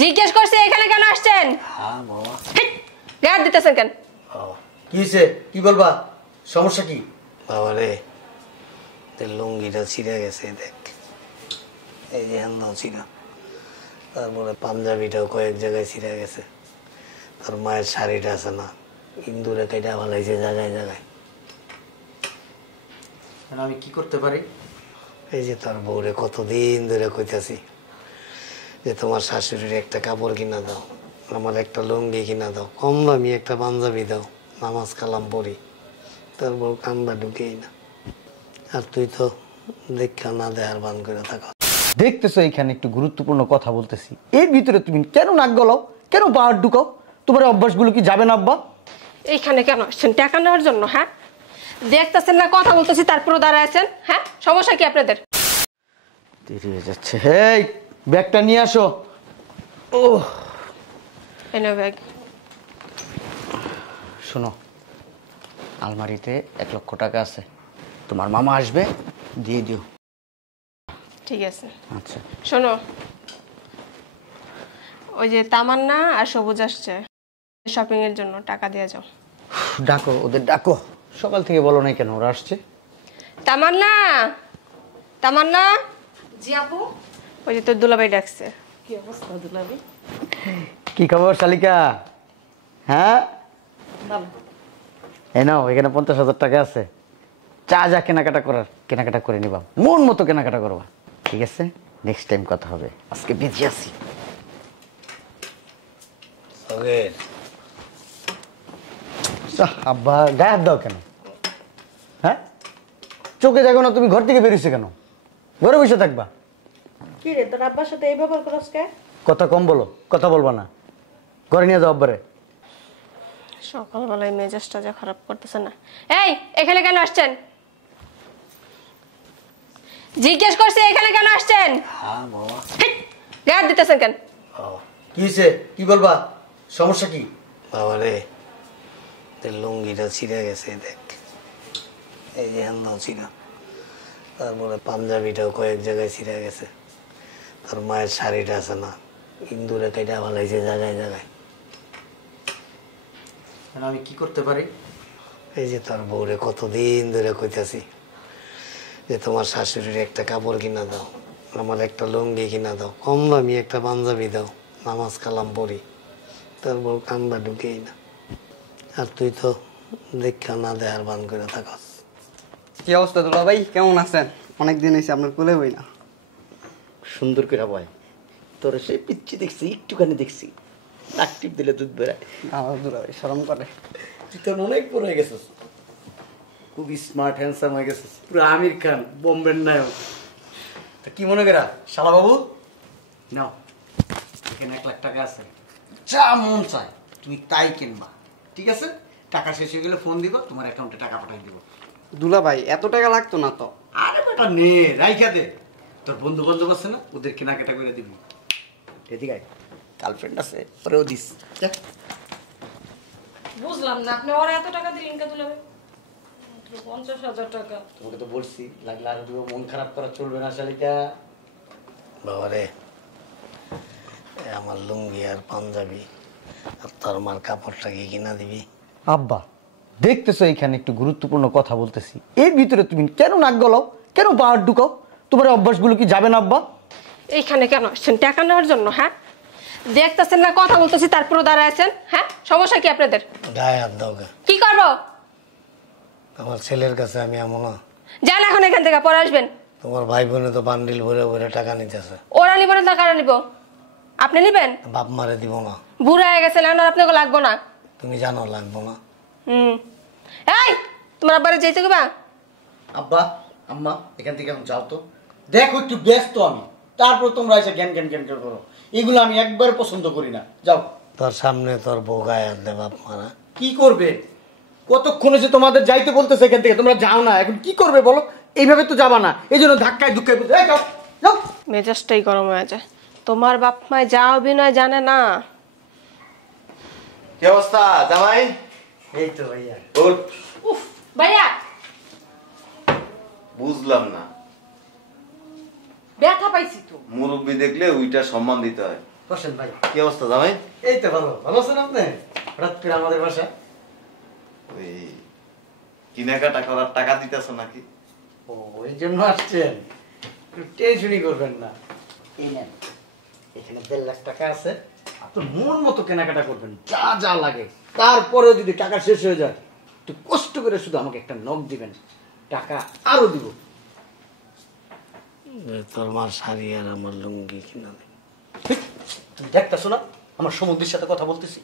জিজ্ঞেস করছি এখানে কেন আসছেন? হ্যাঁ বাবা। গায়ে দিতেছেন কেন? কি হয়েছে? কি বলবা? সমস্যা কি? বাবা রে, তোর লুঙ্গিটা ছিঁড়ে গেছে, দেখ এই যে হ্যান্দাও ছিঁড়া, তারপরে পাঞ্জাবিটাও কয়েক জায়গায় ছিঁড়ে গেছে, তোর মায়ের শাড়িটা আছে না, ইন্দুরে কেটে ভালাইছে জায়গায় জায়গায়। আমি কি করতে পারি? এই যে তোর বউরে কতদিন ধরে কইতাছি যে তোমার শাশুড়ির একটা কাপড় কিনা দাও, আমার একটা লুঙ্গি কিনা দাও, কম দামি একটা পাঞ্জাবি দাও, নামাজ কালাম পড়ি। তোর বউ কান্দা ঢুকেই না, আর তুই তো দেখা না দেয়ার বান করে থাকা। দেখতেছো এখানে একটু গুরুত্বপূর্ণ কথা বলতেছি, এর ভিতরে তুমি কেন নাক গলাও, কেন পাহাড় ঢুকাও? তোমার অভ্যাসগুলো কি যাবে না আব্বা? এইখানে কেন আসছেন? টাকা নেওয়ার জন্য? হ্যাঁ, দেখতেছেন না কথা বলতেছি তারপরে দাঁড়ায় আছেন? হ্যাঁ, সমস্যা কি আপনাদের? দেরি হয়ে যাচ্ছে। এই ব্যাগটা নিয়ে আসো। ও এনে ব্যাগ। শোনো, আলমারিতে 1 লক্ষ টাকা আছে, তোমার মামা আসবে, দিয়ে দিও। ঠিক আছে। আচ্ছা শোনো, ওই যে তামান্না আর সবুজ আসছে শপিং এর জন্য, টাকা দিয়ে যাও। ডাকো ওদের, ডাকো। সকাল থেকে বলো নাই কেন ওরা আসছে? তামান্না, তামান্না। জি আপু। ওই যে তোর দুলাভাই ডাকছে। কি অবস্থা দুলাভাই? কি খবর শালিকা? হ্যাঁ, ভালো। এই নাও, এখানে 50,000 টাকা আছে, যা যা কেনাকাটা করার কেনাকাটা করে নিবা, মন মতো কেনাকাটা করবা, ঠিক আছে? নেক্সট টাইম কথা হবে, আজকে বিজি আছি। সগের আব্বা গায়ে হাত দাও কেন? হ্যাঁ, চোখে যাগো না তুমি? ঘর থেকে বেরিয়েছো কেন? ঘরে বসে থাকবা? কি রে, তোর আব্বার সাথে এই ব্যবহার করছ কে? কথা কম বলো, কথা বলবা না। ঘরে নিয়ে যাও আব্বারে। সকালবেলায় মেজাজটা যা খারাপ করতেছে না। এই, এখানে কেন আসছেন? জিজ্ঞেস করছি এখানে কেন আসছেন? হ্যাঁ বাবা। গায়ে দিতেছেন কেন? কি হয়েছে? কি বলবা? সমস্যা কি? বাবা রে, তোর লুঙ্গিটা ছিঁড়ে গেছে, দেখ এই যে হ্যান্দাও ছিঁড়া, তারপরে পাঞ্জাবিটাও কয়েক জায়গায় ছিঁড়ে গেছে, তোর মায়ের শাড়িটা আছে না, ইন্দুরে কেটে ভালাইছে জায়গায় জায়গায়। আমি কি করতে পারি? এই যে তোর বউরে কতদিন ধরে কইতাছি যে তোমার শাশুড়ির একটা কাপড় কিনা দাও, আমার একটা লুঙ্গি কিনা দাও, কম দামি একটা পাঞ্জাবি দাও, নামাজ কালাম পড়ি। তোর বউ কান্দা ঢুকেই না, আর তুই তো দেখা না দেয়ার বান করে থাকস। কি অবস্থা দুলা ভাই, কেমন আছেন? অনেকদিন হয়েছে আপনার কোলে হই না। সুন্দর করে বয়, তোর সেই পিচ্ছি দেখছি, একটুখানি দেখছি, নাক টিপ দিলে দুধ বেড়ায়। দুলা ভাই শরম করে। তুই তো অনেক বড় হয়ে গেছিস, খুব স্মার্ট হ্যান্ডসাম হয়ে গেছিস, পুরো আমির খান, বোম্বের নায়ক। তা কি মনে করা শালা বাবু? নাও, এখানে 1 লাখ টাকা আছে, যা মন চায় তুমি তাই কিনবা, ঠিক আছে? টাকা শেষ হয়ে গেলে ফোন দিব, তোমার অ্যাকাউন্টে টাকা পাঠিয়ে দিব। দুলা ভাই এত টাকা লাগতো না তো। আরে বেটা নে, রাইখা দে, তোর বন্ধু বান্ধব আছে না, ওদের কেনাকাটা করে দিবি। এদিকে আয়, গার্লফ্রেন্ড আছে, ওরেও দিস। যা। বুঝলাম না, আপনি ওর এত টাকা দিলেন কে দুলাভাই? 50,000 টাকা। তোমাকে তো বলছি, লাগলে আর দিব, মন খারাপ করা চলবে না শালিকা। বাবা রে, আমার লুঙ্গি আর পাঞ্জাবি আর তোর মার কাপড়টা কি কিনা দিবি? আব্বা দেখতেছো এখানে একটু গুরুত্বপূর্ণ কথা বলতেছি, এর ভিতরে তুমি কেন নাক গলাও, কেন পাহাড় ঢুকাও? তোমার অভ্যাসগুলো কি যাবে না আব্বা? এইখানে কেন আসছেন? টাকা নেওয়ার জন্য? হ্যাঁ, দেখতেছেন না কথা বলতেছি তারপরে দাঁড়ায় আছেন? হ্যাঁ, সমস্যা কি আপনাদের? গায়ে হাত দাও কে? কি করবো? আমার ছেলের কাছে আমি এমন না। যান এখন এখান থেকে, পরে আসবেন। তোমার ভাই বোনে তো বান্ডিল ভরে ভরে টাকা নিতেছে। ওরা নিব না, টাকা নিব? আপনি নিবেন? বাপ মারে দিব না। বুড়া হয়ে গেছে, আর আপনাকে লাগবো না। তুমি জানো লাগবো না। এই, তোমার আব্বারে যেতে গেবা? আব্বা আম্মা এখান থেকে এখন যাও তো, দেখো একটু ব্যস্ত আমি, তারপর তোমরা এসে জ্ঞান জ্ঞান জ্ঞান করো, এগুলো আমি একবার পছন্দ করি না। যাও। তোর সামনে তোর বউ গায়ে হাত দে বাপ মারা। কি করবে? কতক্ষণে যে তোমাদের যাইতে বলতেছে এখান থেকে, তোমরা যাও না, এখন কি করবে বলো? এইভাবে তো যাবা না, এই জন্য ধাক্কায় ধুক্কায় বলতে, যাও যাও। মেজাজটাই গরম হয়ে যায়। তোমার বাপ মায় যা অভিনয় জানে না। কি অবস্থা জামাই? এই তো ভাইয়া। বল। উফ ভাইয়া, বুঝলাম না, ব্যথা পাইছি তো। মুরব্বি দেখলে ওইটা সম্মান দিতে হয়। বসেন ভাই। কি অবস্থা জামাই? এই তো ভালো। ভালো আছেন আপনি? হঠাৎ করে আমাদের বাসা? ওই কেনাকাটা করার টাকা দিতেছ নাকি? ও, ওই জন্য আসছেন? একটু টেনশনই করবেন না। এই নেন, এখানে 1.5 লাখ টাকা আছে। আপনি মন মতো কেনাকাটা করবেন, যা যা লাগে। তারপরেও যদি টাকা শেষ হয়ে যায়, একটু কষ্ট করে শুধু আমাকে একটা নক দিবেন, টাকা আরো দিব। তোর মার শাড়ি আর আমার লুঙ্গি কিনা দে। তুমি দেখতেছো না আমার সমুদ্রের সাথে কথা বলতেছি?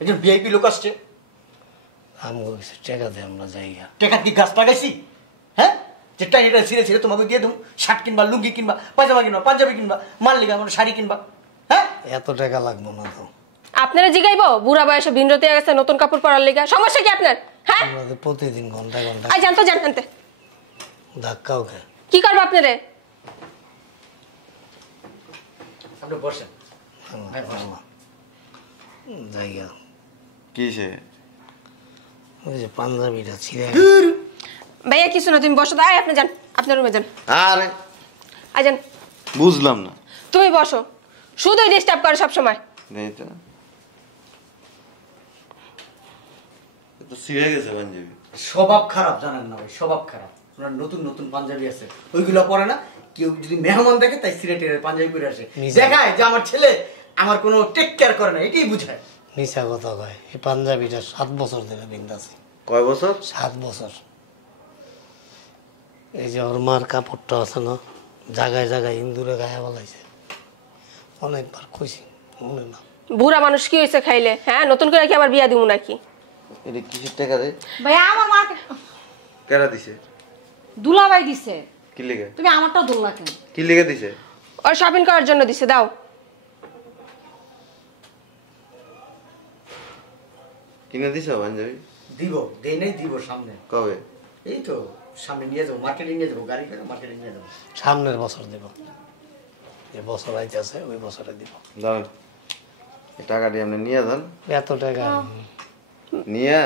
একজন ভিআইপি লোক আসছে। আমি কিছু টাকা দে, আমরা জায়গা। টাকা কি গাছ লাগাইছি? হ্যাঁ, যে টাইটা ছিঁড়ে ছিঁড়ে তোমাকে দিয়ে দেবো। শার্ট কিনবা, লুঙ্গি কিনবা, পায়জামা কিনবা, পাঞ্জাবি কিনবা, মাল্লিকা আমার শাড়ি কিনবা। হ্যাঁ, এত টাকা লাগবো না তো। আপনারা জিগাইবো বুড়া বয়সে ভিনরতে গেছে নতুন কাপড় পরার লিগা, সমস্যা কি আপনার? হ্যাঁ, আমরা তো প্রতিদিন ঘন্টা ঘন্টা আই জানতো জানতে ধাক্কাও খায়। কি করবো আপনারে? আপনি বসেন। জায়গা কিসে? ওই যে পাঞ্জাবিটা ছিঁড়ে ভাইয়া কিছু না, তুমি বসো তো। আয় আপনি যান, আপনার রুমে যান। আরে আয় যান। বুঝলাম না। তুমি বসো, শুধুই ডিস্টার্ব করে সবসময়। এই তো ছিঁড়ে গেছে পাঞ্জাবি। স্বভাব খারাপ, জানেন না? ওই স্বভাব খারাপ। ওনার নতুন নতুন পাঞ্জাবি আছে, ওইগুলো পরে না। কেউ যদি মেহমান দেখে, তাই সিলেটের পাঞ্জাবি পরে আসে, দেখায় যে আমার ছেলে আমার কোনো টেক কেয়ার করে না, এটাই বুঝায়। মিশা কথা কয়। এই পাঞ্জাবিটা 7 বছর ধরে বিন্দাছে। কয় বছর? 7 বছর। এই যে ওর মার কাপড়টা আছে না, জায়গায় জায়গায় ইন্দুরে গায়ে বলাইছে। অনেকবার কইছি, মনে না। বুড়া মানুষ কি হয়েছে খাইলে? হ্যাঁ, নতুন করে কি আবার বিয়া দিব নাকি? এটা কিসের টাকা রে? ভাইয়া আমার মা কেরা দিছে? দুলাভাই দিছে। কি লিগে? তুমি আমারটাও দুললা কেন? কি লিগে দিছে? ওর শপিং করার জন্য দিছে, দাও। কিনে দিছো পাঞ্জাবি? দিব, দেই নাই, দিব সামনে। কবে? এই তো সামনে নিয়ে যাবো, মার্কেটে নিয়ে যাবো, গাড়ি করে মার্কেটে নিয়ে যাবো। সামনের বছর দেব। যে বছর আইতেছে ওই বছরে দিব। দাঁড়ান, এই টাকাটি আপনি নিয়ে যান। এত টাকা নিয়ে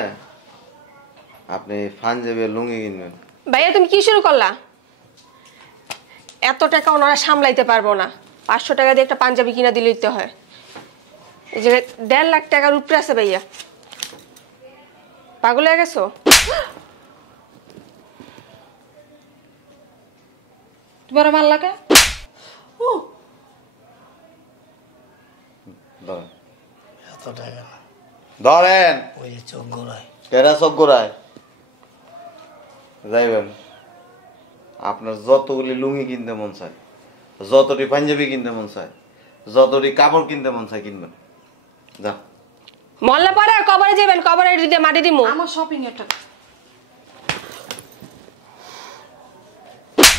আপনি পাঞ্জাবি লুঙ্গি কিনবেন। ভাইয়া তুমি কি শুরু করলা? এত টাকা ওনারা সামলাইতে পারবো না। 500 টাকা দিয়ে একটা পাঞ্জাবি কিনা দিলেই তো হয়। এই যে 1.5 লাখ টাকার উপরে আছে ভাইয়া। পাগল হয়ে গেছো? তোমার মারলা কে? ধরেন, এত টাকা না। ধরেন। ওই যে চোখ ঘোরায়। কেরা চোখ গোড়ায় যাইবেন। আপনার যতগুলি লুঙ্গি কিনতে মন চায়, যতটি পাঞ্জাবি কিনতে মন চায়, যতটি কাপড় কিনতে মন চায় কিনবেন। যা। মল্লা পরে আর কবরে যাবেন, কবরে দিয়ে মাটি দিমু। আমার শপিং এর টাকা।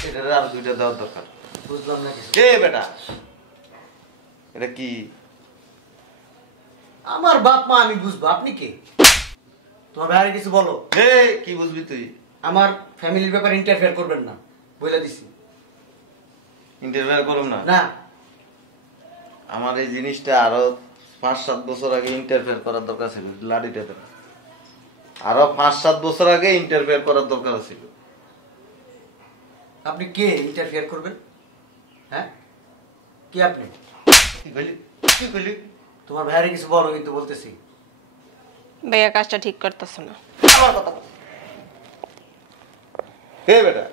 এটার আর 2টা দেওয়ার দরকার। বুঝলাম না কিছু। কে বেটা? এটা কি? আমার বাপ মা, আমি বুঝবো, আপনি কে? তোমার ভাইয়ের কিছু বলো। কি বুঝবি তুই? আমার ফ্যামিলির ব্যাপারে ইন্টারফেয়ার করবেন না, বলে দিছি। ইন্টারভিউ করুন না। না, আমার এই জিনিসটা আরো 5-7 বছর আগে ইন্টারফেয়ার করার দরকার ছিল। লাড়িটা দেন। আরো 5-7 বছর আগে ইন্টারফেয়ার করার দরকার ছিল। আপনি কে ইন্টারফেয়ার করবেন? হ্যাঁ, কে আপনি? কি কইলি? কি কইলি? তোমার ভাইয়ের কিছু বলো, কিন্তু বলতেছি। ভাইয়া কাজটা ঠিক করতেছ না। আমার কথা বল। হে বেটা,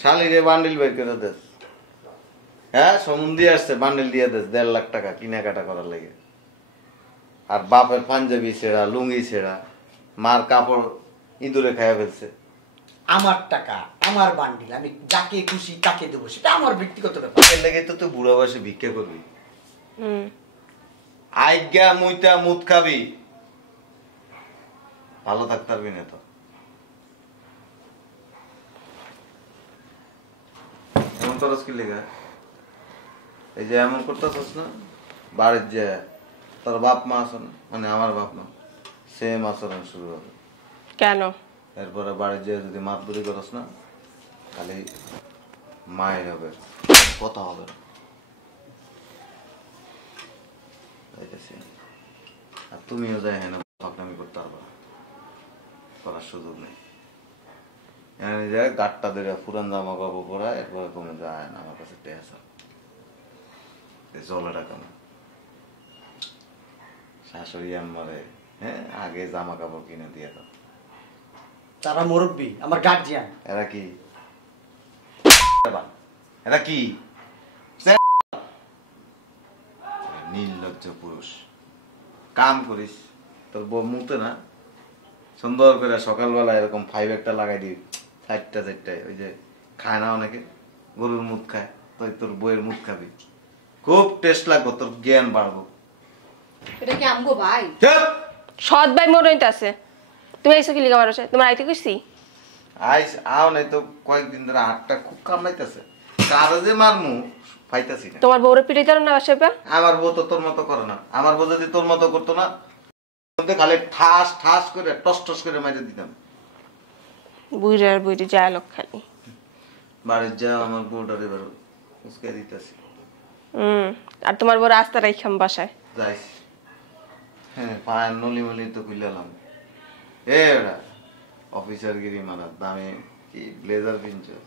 শালিরে বান্ডিল বের করে দেস। হ্যাঁ, সমুদ্র দিয়ে আসছে, বান্ডিল দিয়ে দেস 1.5 লাখ টাকা কেনাকাটা করার লাগে। আর বাপের পাঞ্জাবি ছেঁড়া, লুঙ্গি ছেঁড়া, মার কাপড় ইঁদুরে খাইয়া ফেলছে। আমার টাকা, আমার বান্ডিল, আমি যাকে খুশি তাকে দেবো, সেটা আমার ব্যক্তিগত ব্যাপার। এর লেগে তো তুই বুড়া বয়সে ভিক্ষা করবি। হুম, আজ্ঞা মুইতা মুত খাবি, ভালো থাকতে পারবি না তো। এমন করস কি লেগা? এই যে এমন করতেছস না, বাড়ির যে তোর বাপ মা আছে না, মানে আমার বাপ মা, সেম আচরণ শুরু হবে। কেন? এরপরে বাড়ির যে যদি মাতবুরি করস না, খালি মায়ের হবে, কথা হবে না। আর তুমিও যাই হ্যাঁ ফাঁকনামি করতে পারবা, করার সুযোগ নেই। এখানে যায় গাটটা ধরে পুরান জামা কাপড় পরা, এরপরে কমে যায় না আমার কাছে টেহা। জলে টাকা না শাশুড়ি আমারে হ্যাঁ আগে জামা কাপড় কিনে দিয়ে দাও। তারা মুরব্বী, আমার গার্জিয়ান। এরা কি এরা কি নির্লজ্জ পুরুষ। কাম করিস তোর বউ মুতে না সুন্দর করে সকালবেলা এরকম ফাইভ একটা লাগাই দিই, চারটায় ওই যে খায় না অনেকে গরুর মুখ খায়, তুই তোর বইয়ের মুখ খাবি, খুব টেস্ট লাগবে, তোর জ্ঞান বাড়বো। এটা কি আমগো ভাই? সৎ ভাই মরইতে আছে, তুমি এসে কি লিখা মারছে? তোমার আইতে কইছি আইস আও নাই তো কয়েকদিন ধরে হাতটা খুব কামড়াইতেছে, কারো যে মারমু পাইতাছি না। তোমার বউরে পিটাইতে না বাসায় পা? আমার বউ তো তোর মতো করে না, আমার বউ যদি তোর মতো করতো না খালি ঠাস ঠাস করে টস টস করে মেরে দিতাম। বুইরে আর বুইরে যায় লোক খালি বাড়ির যা আমার বউটার এবার উস্কে দিতেছি। আর তোমার বউ রাস্তা রাইখাম বাসায় যাইস হ্যাঁ পায়ের নলি মলি তো খুললাম। এ ওরা অফিসার গিরি মারা দামে কি ব্লেজার কিনছস,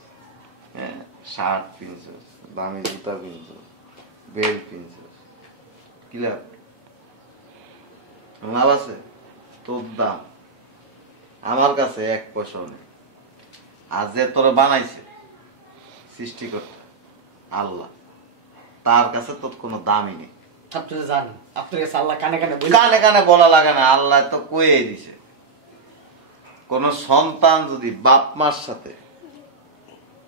হ্যাঁ শার্ট কিনছস, দামি জুতা কিনছস, বেল্ট কিনছস, কি লাভ? লাভ আছে? তোর দাম আমার কাছে এক পয়সাও নেই। আর যে তোরা বানাইছে সৃষ্টিকর্তা আল্লাহ, তার কাছে তোর কোনো দামই নেই। আপনি তো জানেন, আপনার কাছে আল্লাহ কানে কানে বলে। কানে কানে বলা লাগে না, আল্লাহ তো কইয়ে দিছে। কোন সন্তান যদি বাপ মার সাথে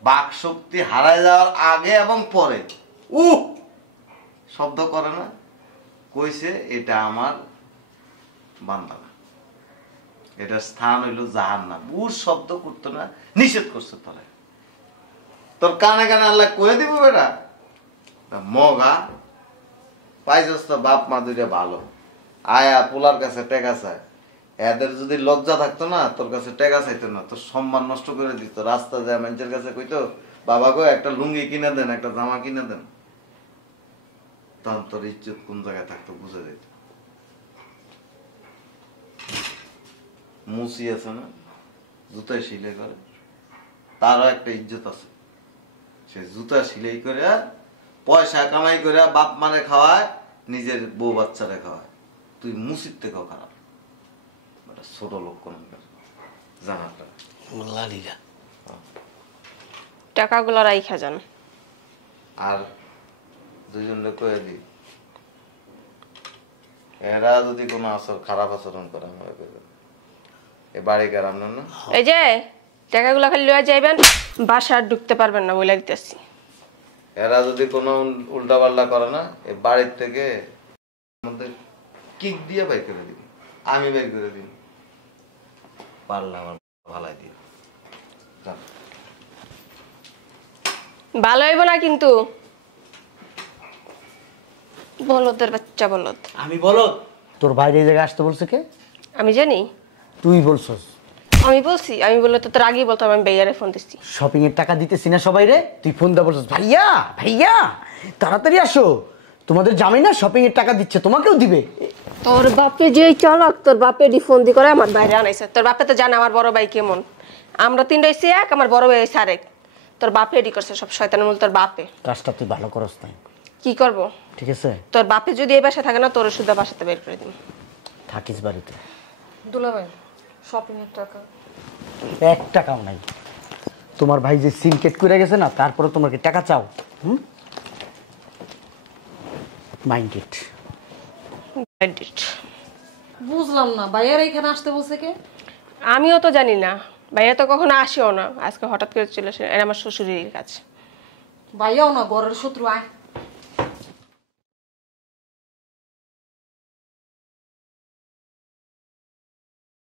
বাক শক্তি হারায় যাওয়ার আগে এবং পরে শব্দ করে না, কইছে এটা আমার বান্দা না, এটার স্থান হইল জাহান্নাম, শব্দ করতো না, নিষেধ করছে তোরে। তোর কানে কানে আল্লাহ কয়ে দিব বেটা মগা পাইছস তো বাপ মা দুইটা ভালো, আয়া পোলার কাছে টেকা চায়, এদের যদি লজ্জা থাকতো না তোর কাছে টেকা চাইতো না, তোর সম্মান নষ্ট করে দিত। রাস্তা যায় মানুষের কাছে কইতো বাবা গো একটা লুঙ্গি কিনে দেন, একটা জামা কিনে দেন, তখন তোর ইজ্জত কোন জায়গায় থাকতো বুঝে যেত। মুসি আছে না জুতায় সিলাই করে, তারও একটা ইজ্জত আছে, সে জুতা সিলাই করে পয়সা কামাই করে বাপ মানে খাওয়ায়, নিজের বউ বাচ্চারা খাওয়ায়। তুই মুসির থেকেও খারাপ, ছোট লোক কোন জানাটা লালিগা টাকাগুলো রাইখা যান। আর দুইজনে কয়ে দি এরা যদি কোনো খারাপ আচরণ করে মনে করবেন এ বাড়ি কার না। এই যে টাকাগুলো খালি লয়ে যাইবেন, বাসা আর ঢুকতে পারবেন না বলে দিতেছি। এরা যদি কোনো উল্টা পাল্টা করে না এই বাড়ির থেকে মধ্যে কিক দিয়ে বের করে দিবি, আমি বের করে দিই, পারলে আমার ভালাই দিয়ে ভালো হইব না কিন্তু, বলদের বাচ্চা বলদ। আমি বলো তোর বাইরে এই জায়গায় আসতে বলছে কে? আমি জানি তুই বলছস? আমি বলছি, আমি বললে তো তোর আগেই বলতাম, আমি বেয়ারে ফোন দিচ্ছি। শপিং এর টাকা দিতেছি না সবাই রে, তুই ফোন দা বলছস ভাইয়া ভাইয়া তাড়াতাড়ি আসো, তোমাদের জামাই না শপিং এর টাকা দিচ্ছে, তোমাকেও দিবে। তোর বাপে যে চালাক, তোর বাপে ফোন দি করে আমার বাইরে আনাইছে। তোর বাপে তো জানে আমার বড় ভাই কেমন, আমরা তিনটা হইছি এক, আমার বড় ভাই হইছে আরেক। তোর বাপে এডি করছে সব শয়তানের মূল তোর বাপে। কাজটা তুই ভালো করস নাই। কি করব? ঠিক আছে তোর বাপে যদি এই বাসায় থাকে না, তোর শুদ্ধ বাসাতে বের করে দিন। থাকিস বাড়িতে। দুলাভাই শপিং এর টাকা 1 টাকাও নাই। তোমার ভাই যে সিনকেট করে গেছে না, তারপরে তোমাকে টাকা চাও। Mind it. বুঝলাম না, ভাইয়ার এখানে আসতে বলছে কে? আমিও তো জানি না, ভাইয়া তো কখনো আসেও না, আজকে হঠাৎ করে চলে আসে। এর আমার শ্বশুরের কাছে। ভাইয়াও না, ঘরের শত্রু। আয়